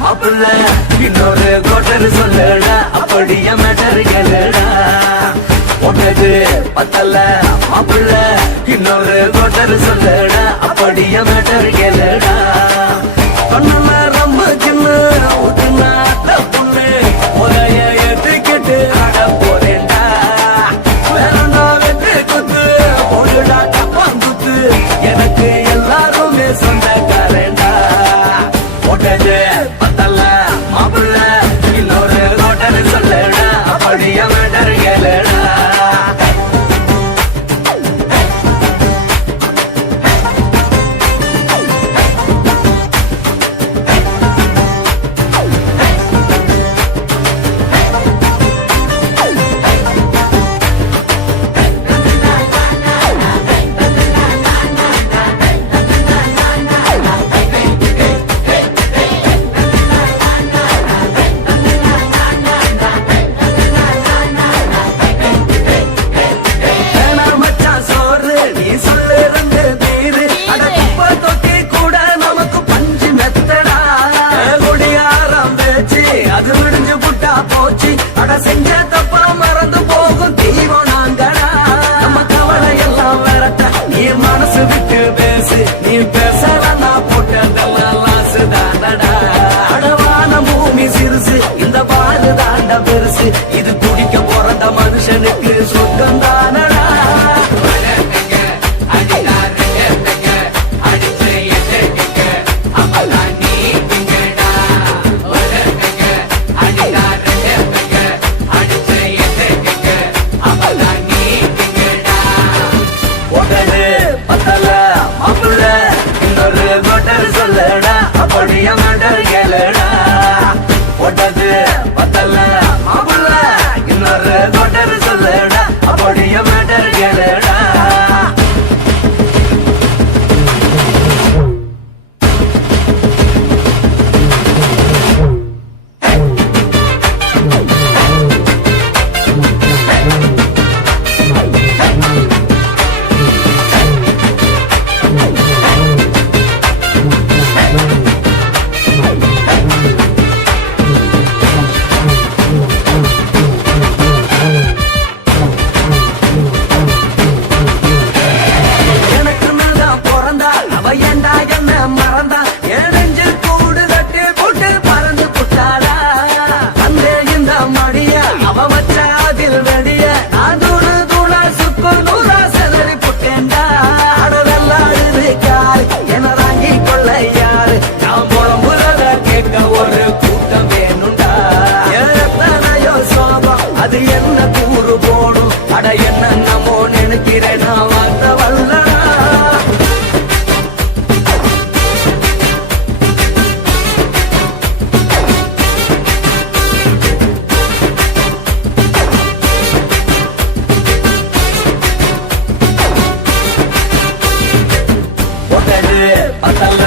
மாப்பிள்ள இன்னொரு கோட்டர் சொல்லடா அப்படியே மேட்டர் கேளுடா ஒன்னது பத்தல மாப்பிள்ள இன்னொரு கோட்டர் சொல்லடா அப்படியே மேட்டர் கேளுடா சொன்ன ரொம்ப சின்ன ஊட்டுனா பொண்ணு முறைய ஏத்துக்கிட்டு ஆட போறேன்டா வேறா வெட்டு குத்து போடுடா டப்பாங்குத்து எனக்கு எல்லாருமே சொந்தக்காரேண்டா ஒட்டது பத்தல மாப்பிள்ள இன்னொரு கோட்டர் சொல்லடா அப்படியே மேட்டர் கேளுடா போச்சு அட செஞ்ச தப்பா மறந்து போகும் தீவம் நாங்கடா நம்ம கவலை எல்லாம் விரட்ட நீ மனசு விட்டு பேசு நீ பேசலாம் நான் போட்டதெல்லாம் லாசு தானடா அடவான பூமி சிறுசு இந்த பாடு தாண்ட பெருசு இது குடிக்க பிறந்த மனுஷனுக்கு சொந்தம் தானடா சொல்லடா அப்படியே மேட்டர் கேளுடா ஒட்டது பத்தல மாப்பிள்ள இன்னொரு கோட்டர் சொல்லடா அப்படியே மேட்டர் கேளுடா மறந்தா என் நெஞ்சில் கூடு கட்டி போட்டு பறந்து புட்டாடா அந்த இந்த மடிய அவ வச்ச அதில் வெடிய நான் தூணு தூணா சுக்கு நூறா செதறி புட்டேன்டா அடவெல்லாடுது காரு என வாங்கி கொள்ள யாரு நான் புறம்புறத கேட்க ஒரு கூட்டம் வேணுண்டா எத்தனையோ சோபம் அது என்ன கூறு போடும் அட என்ன நம்மோ நினைக்கிறேன் நான் வார்த்த வல்லடா பத்தல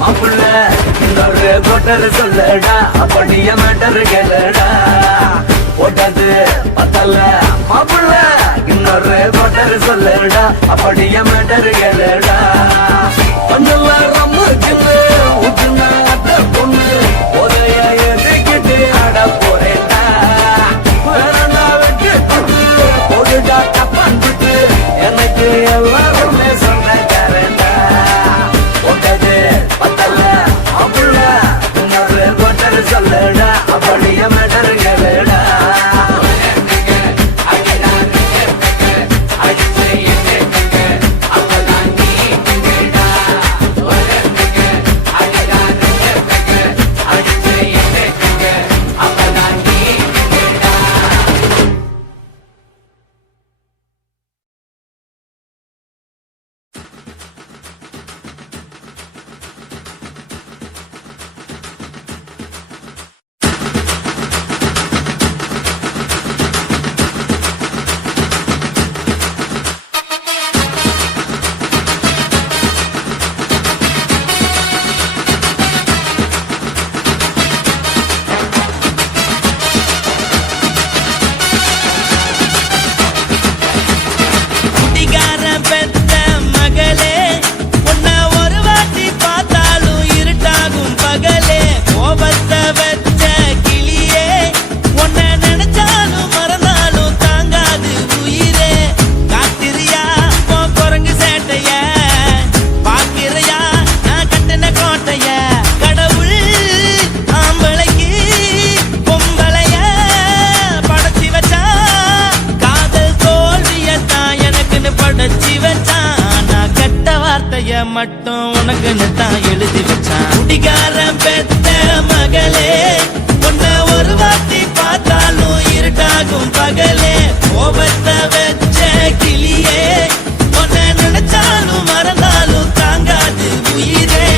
மாப்பிள்ள இன்னொரு கோட்டர் சொல்லடா அப்படியே மேட்டர் கேளுடா ஒட்டது பத்தல மாப்பிள்ள இன்னொரு கோட்டர் சொல்லடா அப்படியே மேட்டர் கேளுடா கொஞ்சம் ரொம்ப சின்ன ஊட்டுனா பொண்ணு உதய எதுக்கிட்டு ஆட போறேன்டா வேறா வெட்டு குத்து போடுடா டப்பாங்குத்து எனக்கு எல்லாருமே சொந்தக்காரேன்டா ஒட்டது பத்தல மாப்பிள்ள இன்னொரு கோட்டர் சொல்லடா அப்படியே மேட்டர் மட்டும் உனக்குன்னு தான் எழுதி வச்சான். குடிகாரன் பெத்த மகளே, உன்னை ஒரு வாட்டி பார்த்தாலும் இருட்டாகும் பகலே. கோபத்தை வச்ச கிளியே, உன்னை நினைச்சாலும் மறந்தாலும் தாங்காது உயிரே.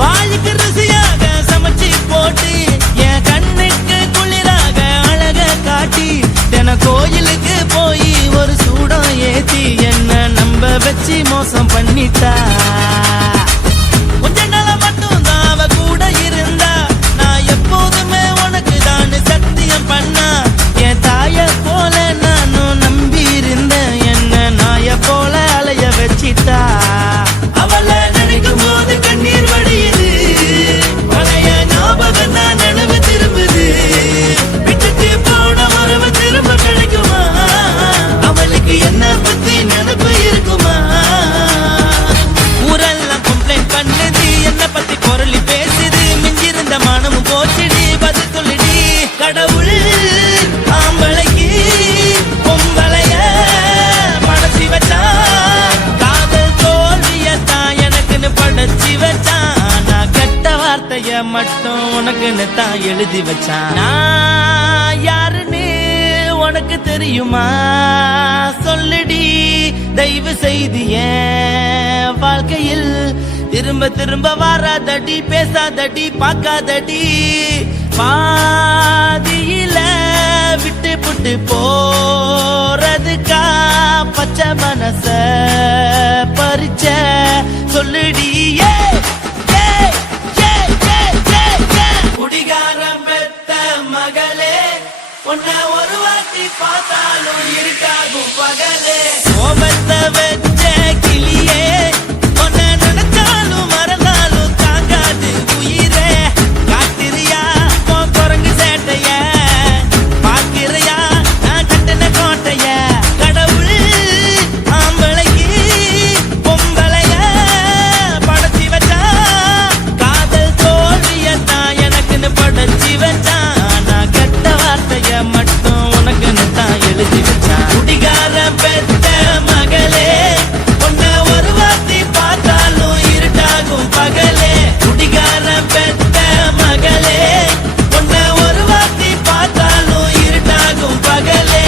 வாளுக்கு ருசியாக சமைச்சு போட்டு, என் கண்ணுக்கு குளிராக அழக காட்டி, தின கோயிலுக்கு போய் ஒரு சூடம் ஏத்தி என்ன நம்ப வச்சு மோசம் பண்ணிட்டா. கொஞ்ச நாள மட்டும் தான் அவ கூட இருந்தா, நான் எப்போதுமே உனக்கு தான் சத்தியம் பண்ணா. என் தாய போல நானும் நம்பி இருந்தேன், என்ன நாய போல அலைய வச்சிட்டா. அவளை நினைக்கும் போது கண்ணீர் வடியுது, பழைய ஞாபகம் தான் நினைவு திரும்புது. விட்டுட்டு போன உறவு திரும்ப கிடைக்குமா? அவளுக்கு என்ன பத்தி நினைப்பு இருக்குமா? ஊரெல்லாம் கம்ப்ளைண்ட் பண்ணுது, என்ன பத்தி குரலி பேசுது. மிஞ்சிருந்த மனமும் போச்சுடி, பதில் சொல்லுடி. கடவுள் ஆம்பளைக்கு பொம்பளைய படைச்சி வச்சான், காதல் தோல்வியத்தான் எனக்குன்னு படைச்சி வச்சான். நான் கெட்ட வார்த்தைய மட்டும் உனக்குன்னு தான் எழுதி வச்சான். நான் யாருன்னு உனக்கு தெரியுமா? சொல்லுடி தயவு செய்து என் வாழ்க்கையில் திரும்ப திரும்ப வராதடி, பேசாதடி, பார்க்காதடி. பாதியில விட்டு புட்டு போறதுக்கா பச்சை மனச பறிச்ச சொல்லுடி. குடிகாரம் பெத்த மகளே, உன்னை ஒரு வாட்டி பார்த்தாலும் இருக்காகும் பகலே. கோபத்தை வச்ச கிளியே, உன்னை நினைச்சாலும் மறந்தாலும் தாங்காது உயிரே. காத்திரியா உன் குரங்கு சேட்டைய, பாக்கிறையா நான் கட்டின கோட்டைய. கடவுள் ஆம்பளைக்கு பொம்பளைய படைச்சி வச்சா, காதல் தோல்வியத்தான் எனக்குன்னு படைச்சி வச்சான். நான் கெட்ட வார்த்தைய மட்டும் உனக்குன்னு தான் எழுதி வச்சான். குடிகாரன் பெத்த மகளே, உன்னை ஒரு வாட்டி பார்த்தாலும் இருட்டாகும் பகலே. குடிகாரன் பெத்த மகளே, உன்னை ஒரு வாட்டி பார்த்தாலும் இருட்டாகும் பகலே.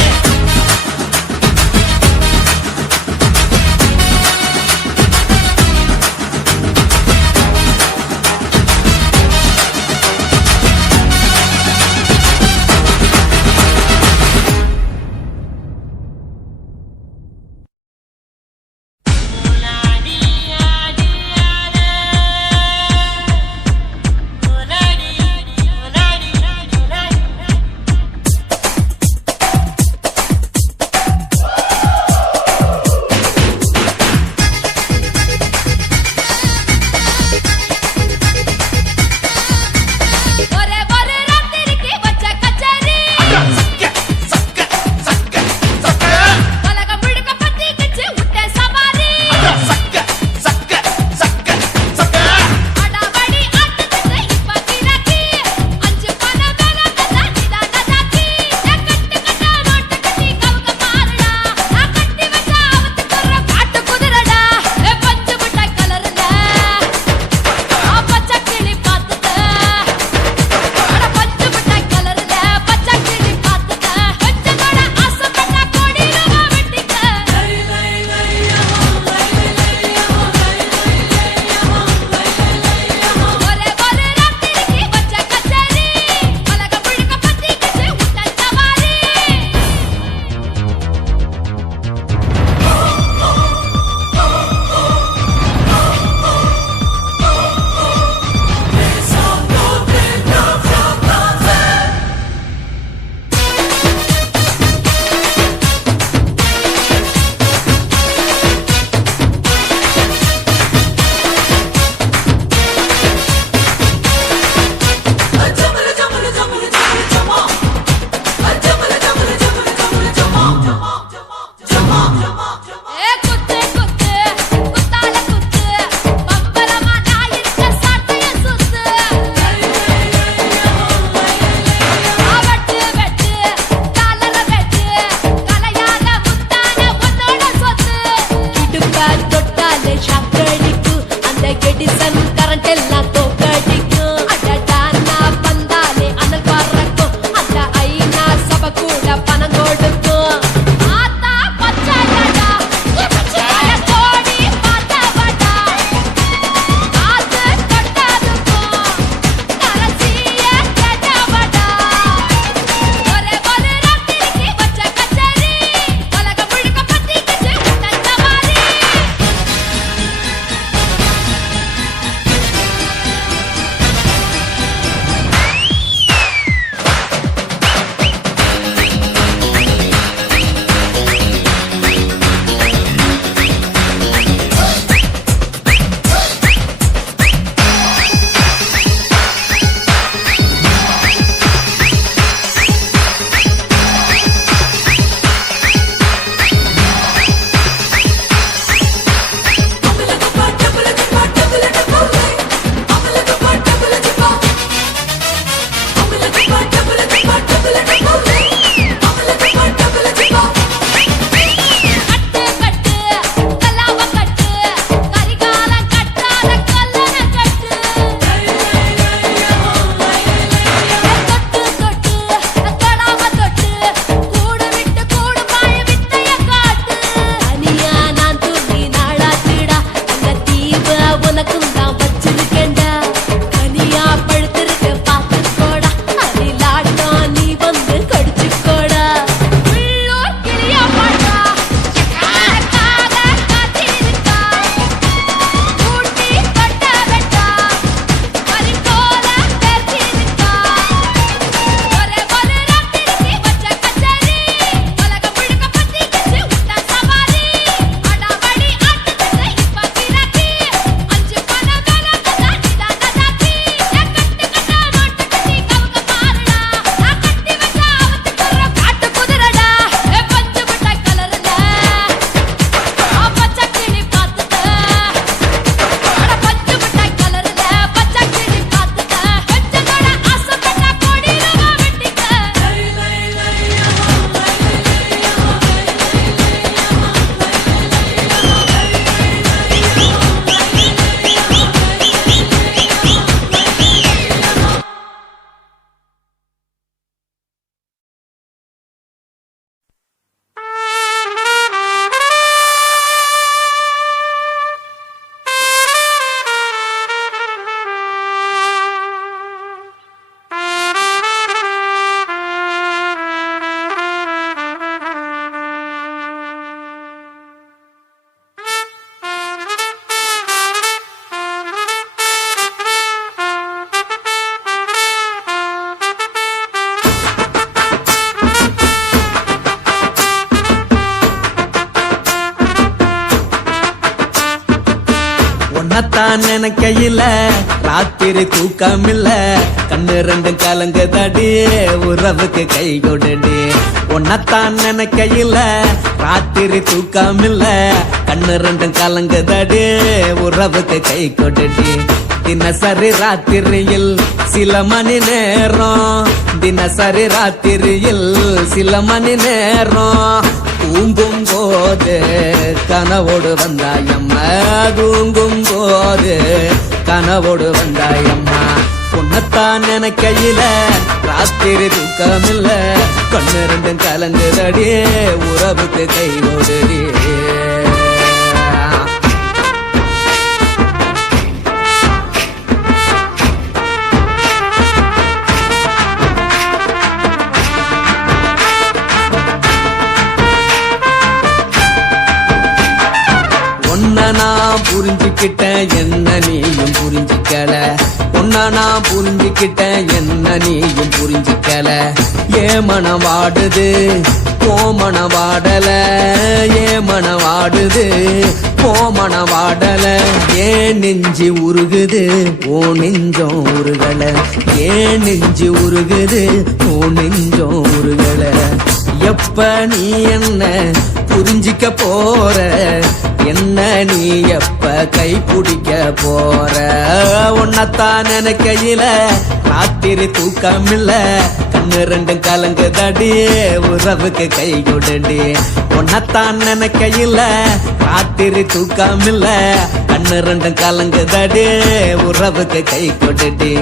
உன்னத்தான் நினைக்கையில ராத்திரி தூக்கமில்ல கண்ணு ரெண்டும் கலங்குதடி உறவுக்கு கை கொடுடி உன்னத்தான் நினைக்கையில ராத்திரி தூக்கமில்ல கண்ணு ரெண்டும் கலங்குதடி உறவுக்கு கை கொடுடி தினசரி ராத்திரியில் சில மணி நேரம் தினசரி ராத்திரியில் சில மணி நேரம் தூங்கும் போது கனவோடு வந்தாயம்மா தூங்கும் போது கனவோடு வந்தாயம்மா உன்னத்தான் நினைக்கையில ராத்திரி தூக்கமில்ல கண்ணு ரெண்டும் கலங்குதடி உறவுக்கு கை ஓடுடி உன்னை நான் புரிஞ்சுக்கிட்டேன் என்ன நீயும் புரிஞ்சுக்கல உன்னை நான் புரிஞ்சுக்கிட்டேன் என்ன நீயும் புரிஞ்சுக்கல ஏன் மனம் வாடுது போ மனம் வாடல ஏன் மனம் வாடுது போ மனம் வாடல ஏன் நெஞ்சு உருகுது ஓ நெஞ்சம் உருகல ஏன் நெஞ்சு உருகுது ஓ நெஞ்சம் உருகல எப்ப நீ என்ன புரிஞ்சிக்க போற என்ன நீ எப்ப கை பிடிக்க போற உன்னத்தான் நினைக்கையில ராத்திரி தூக்கமில்ல கண்ணு ரெண்டும் கலங்குதடி உறவுக்கு கை கொடுடி உன்னத்தான் நினைக்கையில ராத்திரி தூக்கமில்ல கண்ணு ரெண்டும் கலங்குதடி உறவுக்கு கை கொடுடி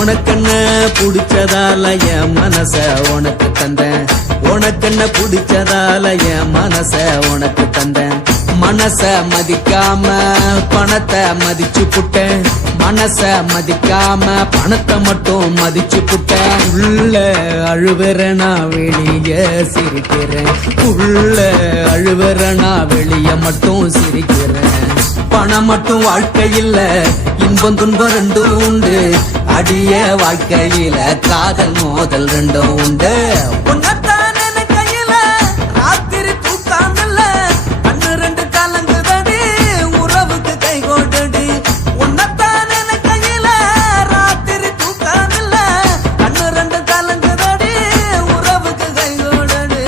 உனக்கென்ன பிடிச்சதால என் மனச உனக்கு தந்தேன் உனக்கென்ன பிடிச்சதால என் மனச உனக்கு தந்தேன் மனச மதிக்காம பணத்தை மதிச்சு புட்டேன் மனச மதிக்காம பணத்தை மட்டும் மதிச்சு புட்டேன் உள்ள அழுவுற நான் வெளிய சிரிக்கிறேன் உள்ள அழுவுற நான் வெளிய மட்டும் சிரிக்கிறேன் பணம் மட்டும் வாழ்க்கையில் இன்பம் துன்பம் ரெண்டும் உண்டு அடிய வாழ்க்கையில காதல் மோதல் ரெண்டும் உண்டு உன்னத்தான் நினைக்கையில ராத்திரி தூக்காமல்ல கண்ணு ரெண்டு கலங்குதடி உறவுக்கு கை கொடுடி உன்னத்தான் நினைக்கையில ராத்திரி தூக்காமல்ல கண்ணு ரெண்டு கலங்குதடி உறவுக்கு கை கொடுடி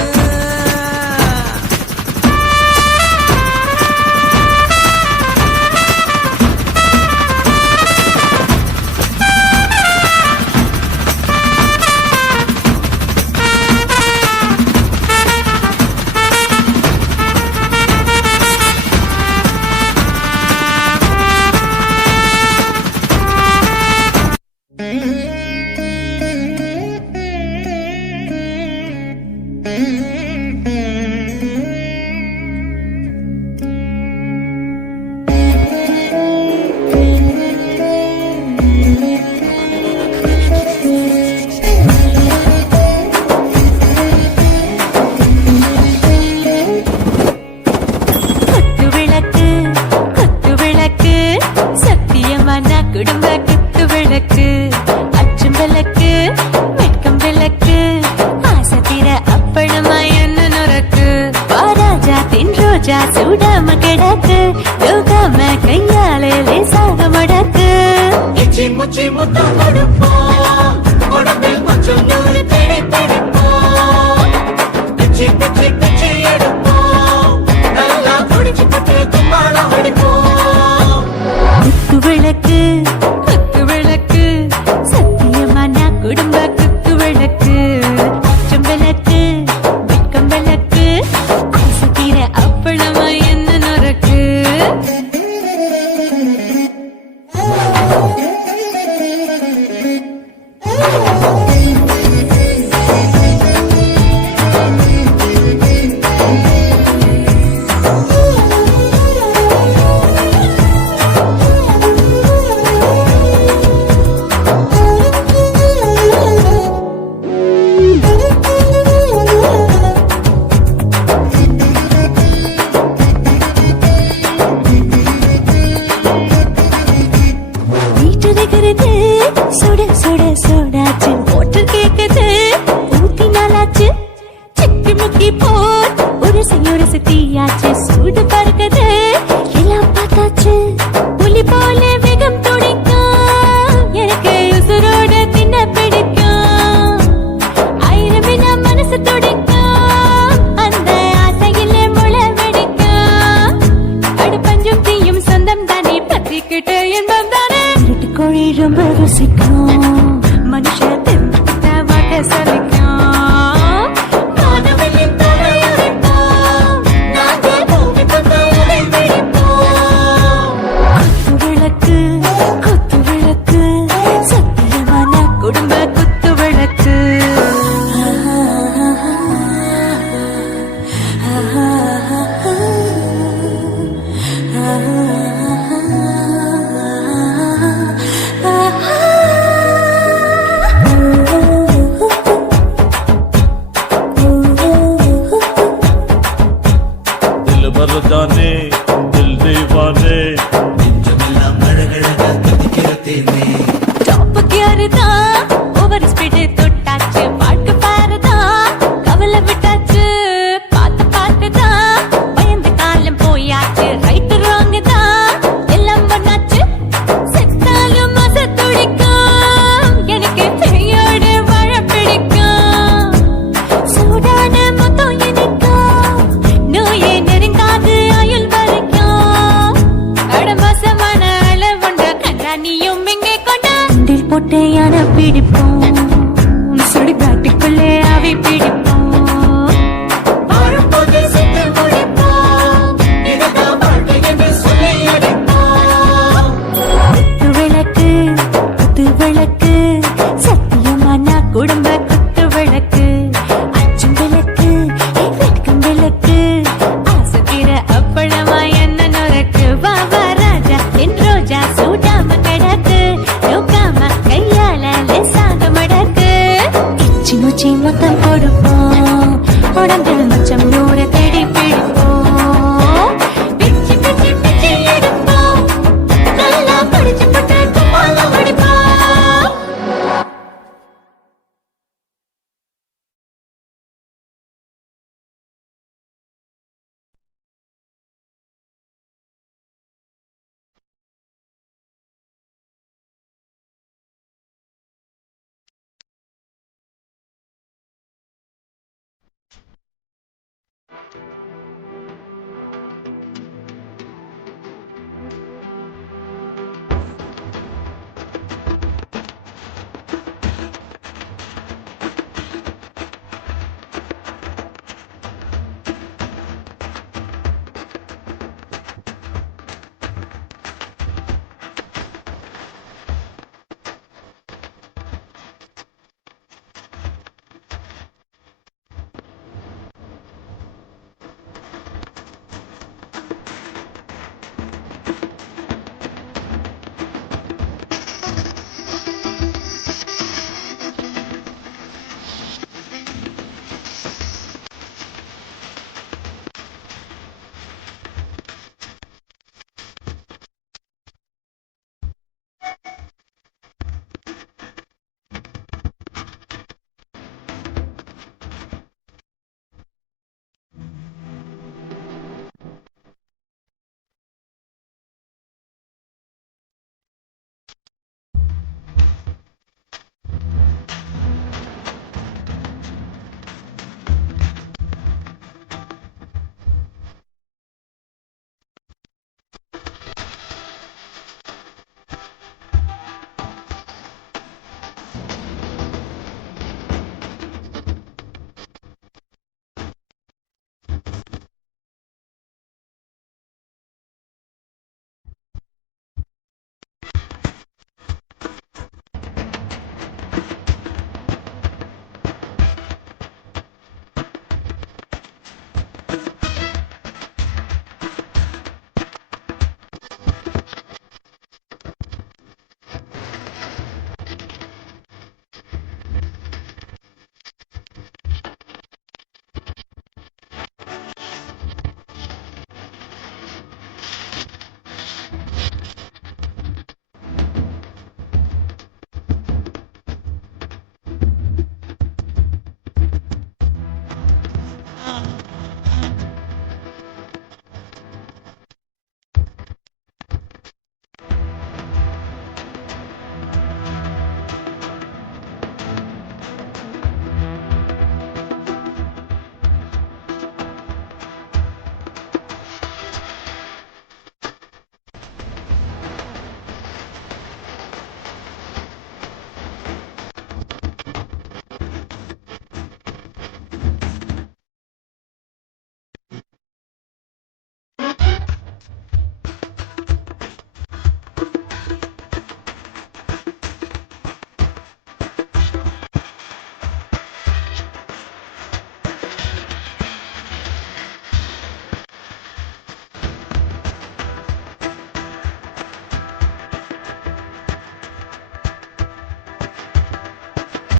விடு தொட்டாச்சு பாட்டு பாருதான் கவலை விட்டாச்சு பார்த்து பார்த்துதான் பயந்து காலம் போயாச்சு ரைட்டு ராங் தான் எல்லாம் பண்ணாச்சு செத்தாலும் மச துடிக்கும் எனக்கு பெரியோடு வாழ பிடிக்கும் சூடான மொத்தம் எனக்கும் நோயே நெருங்காது ஆயுள் வரைக்கும் கடமசமான அளவுண்ட கண்டா நீயும் இங்கே கொண்டா போட்டு யானை பிடிப்போம் சுடுகாட்டுக்குள்ளே அவை பிடிப்போம் வாழும்போது செத்து முடிப்போம் இதுதான் வாழ்க்கை என்று சொல்லி அடிப்போம் குத்து விளக்கு குத்து விளக்கு சத்தியமான குடும்ப குத்து விளக்கு அச்சும் விளக்கு வெட்கம் விளக்கு ஆசத்திர அப்பளமா என்ன நுறக்கு வாவா ராஜா என் ரோஜா சூடாம கிடக்கு நோக்காம கையால லேசாக மடக்கு இச்சி முச்சி மொத்தம் கொடுப்போம் உடம்பில்